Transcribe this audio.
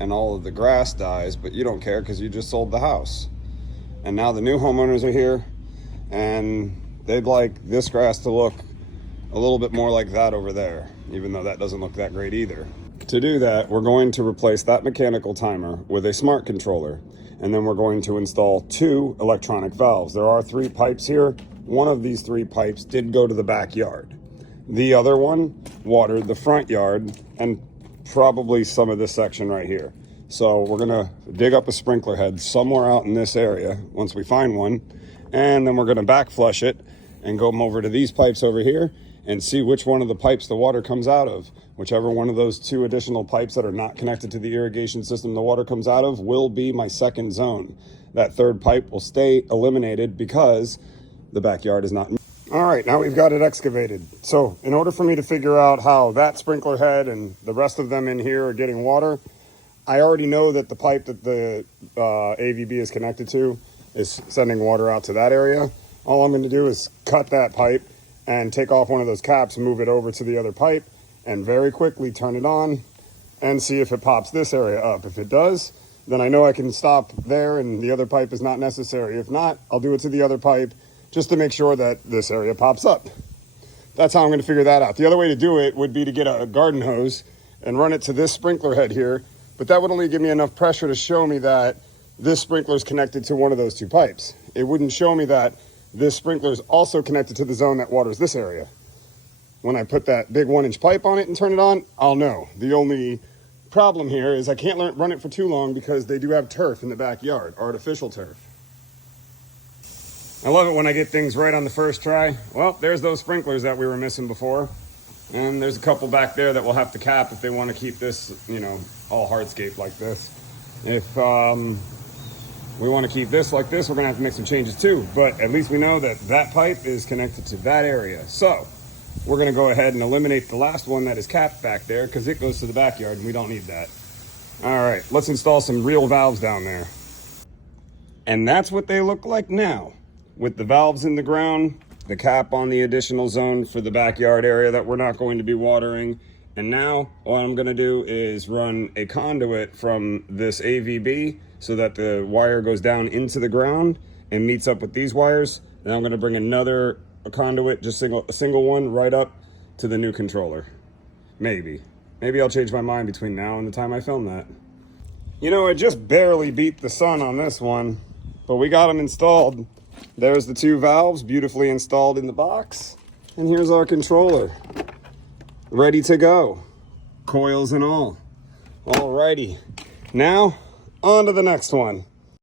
and all of the grass dies, but you don't care because you just sold the house. And now the new homeowners are here and they'd like this grass to look a little bit more like that over there, even though that doesn't look that great either. To do that, we're going to replace that mechanical timer with a smart controller, and then we're going to install 2 electronic valves. There are 3 pipes here. One of these 3 pipes did go to the backyard. The other one watered the front yard and probably some of this section right here. So we're gonna dig up a sprinkler head somewhere out in this area once we find one, and then we're gonna back flush it and go over to these pipes over here and see which one of the pipes the water comes out of. Whichever one of those 2 additional pipes that are not connected to the irrigation system the water comes out of will be my second zone. That 3rd pipe will stay eliminated because the backyard is not. All right, now we've got it excavated. So in order for me to figure out how that sprinkler head and the rest of them in here are getting water, I already know that the pipe that the AVB is connected to is sending water out to that area. All I'm going to do is cut that pipe and take off one of those caps, move it over to the other pipe, and very quickly turn it on and see if it pops this area up. If it does, then I know I can stop there and the other pipe is not necessary. If not, I'll do it to the other pipe just to make sure that this area pops up. That's how I'm going to figure that out. The other way to do it would be to get a garden hose and run it to this sprinkler head here, but that would only give me enough pressure to show me that this sprinkler is connected to one of those 2 pipes. It wouldn't show me that this sprinkler is also connected to the zone that waters this area. When I put that big 1-inch pipe on it and turn it on, I'll know. The only problem here is I can't run it for too long because they do have turf in the backyard, artificial turf. I love it when I get things right on the first try. Well, there's those sprinklers that we were missing before. And there's a couple back there that we'll have to cap if they want to keep this, you know, all hardscape like this. If we want to keep this like this, we're going to have to make some changes too. But at least we know that that pipe is connected to that area. So we're going to go ahead and eliminate the last one that is capped back there because it goes to the backyard and we don't need that. All right, let's install some real valves down there. And that's what they look like now, with the valves in the ground, the cap on the additional zone for the backyard area that we're not going to be watering. And now what I'm going to do is run a conduit from this AVB so that the wire goes down into the ground and meets up with these wires. Then I'm going to bring another conduit, just a single one, right up to the new controller. Maybe I'll change my mind between now and the time I film that. You know, it just barely beat the sun on this one, but we got them installed. There's the 2 valves beautifully installed in the box. And here's our controller, ready to go, coils and all. Alrighty, now on to the next one.